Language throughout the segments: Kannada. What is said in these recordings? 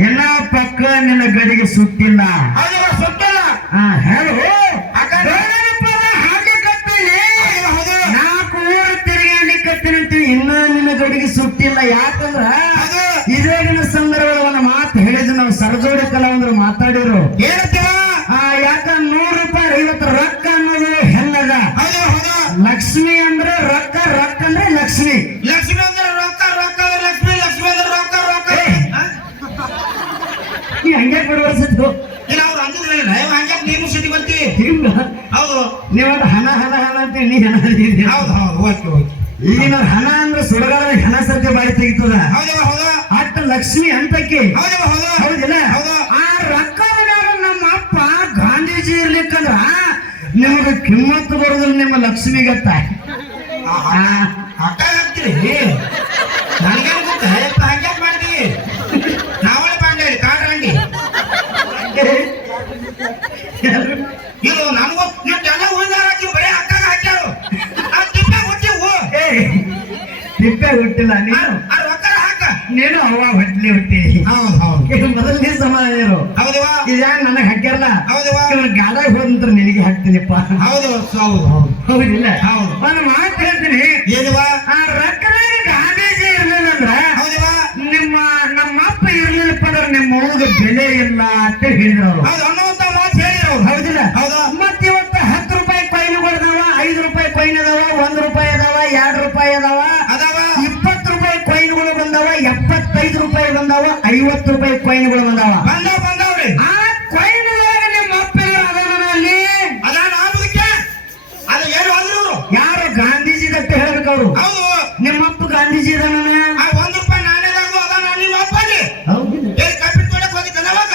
ಹೆಣ್ಣ ಪಕ್ಕ ನಿನ್ನ ಗಡಿಗೆ ಸುಟ್ಟಿಲ್ಲ. ಸುಟ್ಟಿಲ್ಲ. ಹೇಳು ನಾಲ್ಕು ಊರು ತಿರುಗಾಡ್ಲಿಕ್ಕತ್ತೀನಂತೀನಿ ಇನ್ನ ನಿನ್ನ ಗಡಿಗೆ ಸುಟ್ಟಿಲ್ಲ. ಯಾಕಂದ್ರ ಇದೇಗಿನ ಸಂದರ್ಭದ ಒಂದು ಮಾತು ಹೇಳಿದ್ರು ನಾವು ಸರಜೋಡಿ ಕಲಾವಂದ್ರು ಮಾತಾಡಿರು. ಹೇಳ್ತೀವ ಯಾಕ 100 ರೂಪಾಯಿ 50 ರೊಕ್ಕ ಅನ್ನೋದು ಹೆಣ್ಣದ. ಲಕ್ಷ್ಮಿ ಅಂದ್ರೆ ರೊಕ್ಕ, ರೊಕ್ಕ ಅಂದ್ರೆ ಲಕ್ಷ್ಮಿ. ಲಕ್ಷ್ಮಿ ಅಂದ್ರೆ ರೊಕ್ಕ, ರೊಕ್ಕ ಲಕ್ಷ್ಮಿ, ಲಕ್ಷ್ಮಿ ಅಂದ್ರೆ ರೊಕ್ಕ, ರೊಕ್ಕ. ನೀ ಹಂಗೆ ಕೊಡುವರ್ಸಿದ್ದು ಇಲ್ಲ ಅವ್ರು ಅಂದಿಲ್ಲ ಹಂಗೆ ನೀನು ಸಿಟಿ ಬರ್ತೀವಿ. ಹೌದು ನೀವಂತ ಹಣ ಹಣ ಹಣ ಅಂತ ನೀ ಹಣ. ಹೌದು ಹೌದು ಓಕೆ ಓಕೆ. ಈಗಿನ ಹಣ ಅಂದ್ರೆ ಸುಡಗಾಲ ಹಣ ಸದ್ಯ ಬಾರಿ ತೆಗಿತದ. ಹೌದು ಅಟ್ಟ ಲಕ್ಷ್ಮಿ ಅಂತಕ್ಕೆ. ಹೌದಿಲ್ಲ? ಆ ರೊಕ್ಕದ ನಮ್ಮ ಅಪ್ಪ ಗಾಂಧೀಜಿ ಇರ್ಲಿಕ್ಕಂದ್ರ ನಿಮಗೆ ಕಿಮ್ಮತ್ತು ಬರೋದಿಲ್ಲ ನಿಮ್ಮ ಲಕ್ಷ್ಮಿಗತ್ತ. ಅಕ್ಕ ಆಗ್ತೀರಿ ನನಗೇನು ಗೊತ್ತ ಹಂಗ್ಯಾಕ್ ಮಾಡ್ತೀವಿ ನಾವಳೆ ಪಾಂಡೇರಿ ಕಾಡ್ರಂಡಿ ಇದು ನನಗೂ ನೀವು ಜನ ಉಳಿದಾರ ಹಾಕಿ ಬರೀ ಅಕ್ಕಾಗ ಹಾಕ್ಯಾರು ತಿಪ್ಪೆ ಹುಟ್ಟಿವು. ತಿಪ್ಪೆ ಹುಟ್ಟಿಲ್ಲ ನೀನು, ರೊಕ್ಕ ಹಾಕ ನೀನು ಅವ್ವ ಹೊಟ್ಲಿ ಹುಟ್ಟಿ. ಹೌದು ಮೊದಲನೇ ಸಮಾಧಾನ ಇರು. ಹೌದವಾ ಇದ್ಯಾಗ ನನಗೆ ಹಾಕ್ಯಾರಲ್ಲ. ಹೌದವಾ ಗಾದಾಗ ಹೋದಂತ್ರ ನಿನಗೆ ಹಾಕ್ತೀನಿಪ್ಪ. ಹೌದು ಹೌದು ಹೌದು ಹೌದಿಲ್ಲ? ಹೌದು ಒಂದು ಮಾತು ಹೇಳ್ತೀನಿ. ಏನುವಾ ಆ ರೊಕ್ಕದಾಗ ಗಾಂಧೀಜಿ ಇರ್ಲಿಲ್ಲ ಅಂದ್ರ ಹೌದವಾ ನಮ್ಮ ಅಪ್ಪ ಇರ್ಲಿಲ್ಲಪ್ಪ ಅಂದ್ರೆ ನಿಮ್ಮ ಹುಡುಗ ಬೆಲೆ ಇಲ್ಲ ಅಂತ ಹೇಳಿದ್ರು ಅವರು. ಹೌದು ಅನ್ನುವಂತ ಮಾತು ಹೇಳಿದ್ರು. ಹೌದಿಲ್ಲ? ಹೌದು ಮತ್ತೆ ಇವತ್ತು 10 ರೂಪಾಯಿ ಕಾಯಿನ್ಗಳದಾವ, 5 ರೂಪಾಯಿ ಕಾಯಿನ್ ಅದಾವ, 1 ರೂಪಾಯಿ ಅದಾವ, 2 ರೂಪಾಯಿ ಅದಾವ, 20 ರೂಪಾಯಿ ಕಾಯಿನ್ಗಳು ಬಂದಾವ, 75 ರೂಪಾಯಿ ಬಂದಾವ, 50 ರೂಪಾಯಿ ಕಾಯಿನ್ಗಳು ಬಂದಾವ. ಬಂದವ್ರಿ ಆ ಕಾಯಿನ್ ನಿಮ್ಮ ಅಪ್ಪ ಅಲ್ಲಿ ಅದಾನ ಆಗೋದಕ್ಕೆ ಅದು ಏನು ಅಂದ್ರು ಇವರು ಯಾರು ಗಾಂಧೀಜಿ ಅಂತ ಹೇಳ್ಬೇಕು ಅವರು. ಹೌದು ನಿಮ್ಮ ಅಪ್ಪ ಗಾಂಧೀಜಿ ಇದಾನ. 1 ರೂಪಾಯಿ ನಾಣ್ಯದಾಗು ಅದಾನ ನಿಮ್ಮ ಅಪ್ಪಗೆ ಕಬ್ಬಿಟ್ಟು ಕೊಡಕ್ ಹೋಗಿದ್ದಾನೆ ಅವಾಗ.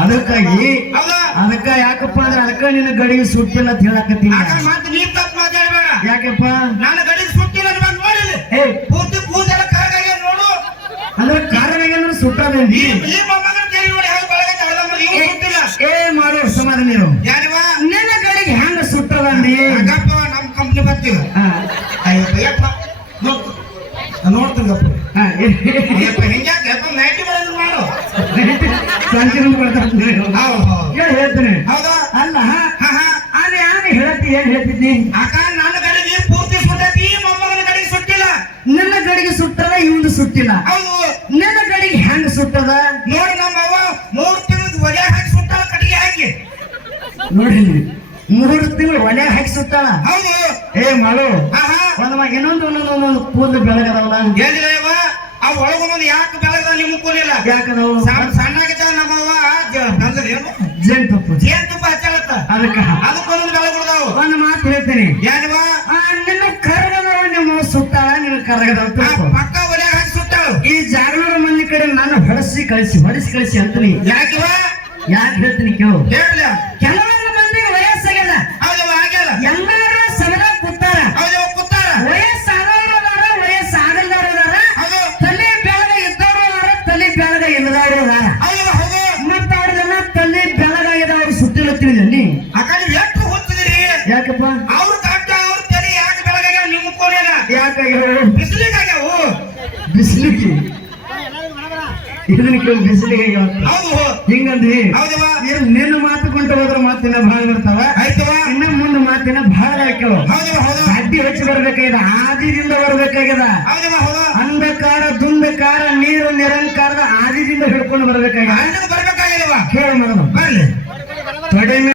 ಅದಕ್ಕಾಗಿ ಹೌದಾ ಅದಕ್ಕ ಯಾಕಪ್ಪ ಅಂದ್ರೆ ಅದಕ್ಕ ನಿನ್ನ ಗಡಿಗೆ ಸುಟ್ಟಿಲ್ಲ ಅಂತ ಹೇಳಕತ್ತೀನಿ. ಮತ್ತೆ ನೀವ್ ತಪ್ಪು ಮಾತಾಡಬೇಡ. ಯಾಕಪ್ಪ ನನ್ನ ಗಡಿಗೆ ಸುಟ್ಟಿಲ್ಲ ನೋಡಿಲ್ಲ ಪೂರ್ತಿ ಕೂದೆಲ್ಲ ಕರಗಾಗ ನೋಡು. ಅಂದ್ರೆ ಕಾರಣ ಏನಾದ್ರು ಸುಟ್ಟದ ಈ ಮೊಮ್ಮಗನ ಕೇಳಿ ನೋಡಿ ಹೇಗೆ ಬಳಗತ್ತೆ ಸುಟ್ಟಿಲ್ಲ. ಮಾಡೋ ಸಮಾಧಾನ ಇರು. ಯಾರಿವಾ ನಿನ್ನ ಗಡಿಗೆ ಹೆಂಗ ಸುಟ್ಟದ ಅಂದಿ. ಗಪ್ಪ ನಮ್ ಕಂಪ್ನಿ ಬರ್ತೀವಿ. ಅಯ್ಯಪ್ಪ ನೋಡ್ತೀನಿ ಗಪ್ಪ ಹಿಂಗ್ಯಾಕೆ ನೈಟಿ ಮಾಡೋದು ಮಾಡು ಹೇಳ್ತೀನಿ. ಹೌದಾ ಅಲ್ಲ ಅದೇ ಯಾಕೆ ಹೇಳ್ತಿ ಏನ್ ಹೇಳ್ತಿದ್ದಿ. ಅಕ್ಕ ನನ್ನ ಗಡಿಗೆ ಪೂರ್ತಿ ಸುಟ್ಟತಿ ಮೊಮ್ಮಗನ ಗಡಿಗೆ ಸುಟ್ಟಿಲ್ಲ. ನಿನ್ನ ಗಡಿಗೆ ಸುಟ್ಟದ ಇವಂದು ಸುಟ್ಟಿಲ್ಲ. ಹೌದು ನಿನ್ನ ಗಡಿಗೆ ಹೆಂಗ ಸುಟ್ಟದ ನೋಡಿ. ನಮ್ಮ ಅವ್ವ 3 ತಿಂಗಳು ಒಲೆ ಹಾಕಿ ಸುಟ್ಟಾಳ ಕಟ್ಟಿಗೆ ಹಾಕಿ. ನೋಡಿ 3 ತಿಂಗಳು ಒಲೆ ಹಾಕಿ ಸುಟ್ಟಾಳ. ಹೌದು ಮಾಡು ಇನ್ನೊಂದು ಕೂದಲು ಬೆಳಗದವಲ್ಲ. ಹೇಳಿದವ ಆ ಒಳಗೊಂದು ಯಾಕೆ ಬೆಳಗದ ನಿಮ್ಮ ಕೂಲಿಲ್ಲ. ಯಾಕದವು ಸಣ್ಣಾಗಿದ್ದ ನಮ್ಮವ್ವ ಜೇನುತುಪ್ಪ ಹಚ್ಚಳತ್ತ ಅದಕ್ಕೊಂದು ಬೆಳಗುದಾವು. ಒಂದು ಮಾತು ಹೇಳ್ತೀನಿ. ಯಾರಿವಾ ನಿನ್ನ ಕರಗದವ ನಿಮ್ಮ ಸುಟ್ಟಾಳ. ನಿನ್ನ ಕರಗದವ ಪಕ್ಕ ಒಲೆ ಹಾಕಿ ಸುಟ್ಟಾಳು. ಈ ಜಾಗರೂರ ಮಂದಿ ಕಡೆ ನಾನು ಹೊಡಿಸಿ ಕಳಿಸಿ ಅಂತೀನಿ. ಯಾಕಿವಾ ಯಾಕೆ ಹೇಳ್ತೀನಿ ಕೇಳು. ಹೇಳ ಕೆಲವೊಂದು ಮಂದಿಗೆ ವಯಸ್ಸಾಗ್ಯದ. ಹೌದವ ಆಗ್ಯಲ್ಲ. ಎಲ್ಲಾರು ಸದನ ಕೂತಾರ. ಹೌದವ ಕೂತಾರ. ವಯಸ್ಸಾದವರು ಅದಾರ, ವಯಸ್ಸಾಗಲ್ದವ್ರು ಅದಾರ, ತಲೆ ಬೆಳಗ ಇದ್ದವರು ಅದಾರ, ತಲೆ ಬೆಳಗ ಇಲ್ಲದವರು ಅದಾರ. ಮತ್ತ ಅವ್ರದನ್ನ ತಲೆ ಬೆಳಗಾಗ್ಯದ ಅವ್ರು ಸುಟ್ಟಿಲ್ಲ ತಿಳಿದಲ್ಲಿ. ಆ ಕಡೆ ಎಷ್ಟು ಹೊತ್ತಿದ್ರಿ. ಯಾಕಪ್ಪ ಅವ್ರ ಕಟ್ಟ ಅವ್ರ ತಲೆ ಯಾಕೆ ಬೆಳಗಾಗ್ಯಾವ ನಿಮ್ಮ ಕೋಲಿನ. ಯಾಕಾಗ್ಯಾವ ಬಿಸಿಲಿಗಾಗ್ಯಾವು. ಬಿಸಿಲಿಗೆ ಇದನ್ನ ಕೇಳಿ ಬಿಸಿಲಿಗೆ ಹೌದು ಹಿಂಗಂದ್ವಿ. ಹೌದವಾ ನಿನ್ನ ಮಾತು ಕೊಂಡ ಹೋದ್ರ ಮಾತಿನ ಬಹಳ ಬರ್ತಾವ. ಆಯ್ತವ ಇನ್ನ ಮುಂದೆ ಮಾತಿನ ಬಹಳ ಹಾಕ್ಯವ. ಅಡ್ಡಿ ಹಚ್ಚಿ ಬರ್ಬೇಕಾಗ್ಯದ, ಆದಿದಿಂದ ಬರ್ಬೇಕಾಗ್ಯದ. ಅಂಧಕಾರ ದುಂಧಕಾರ ನೀರು ನಿರಂಕಾರದ ಆದಿದಿಂದ ಹಿಡ್ಕೊಂಡು ಬರ್ಬೇಕಾಗ್ಯದ. ಬರ್ಬೇಕಾಗ್ಯದವ. ಕೇಳ ಮೊದಲು ಬರ್ಲಿ ತೊಡೆ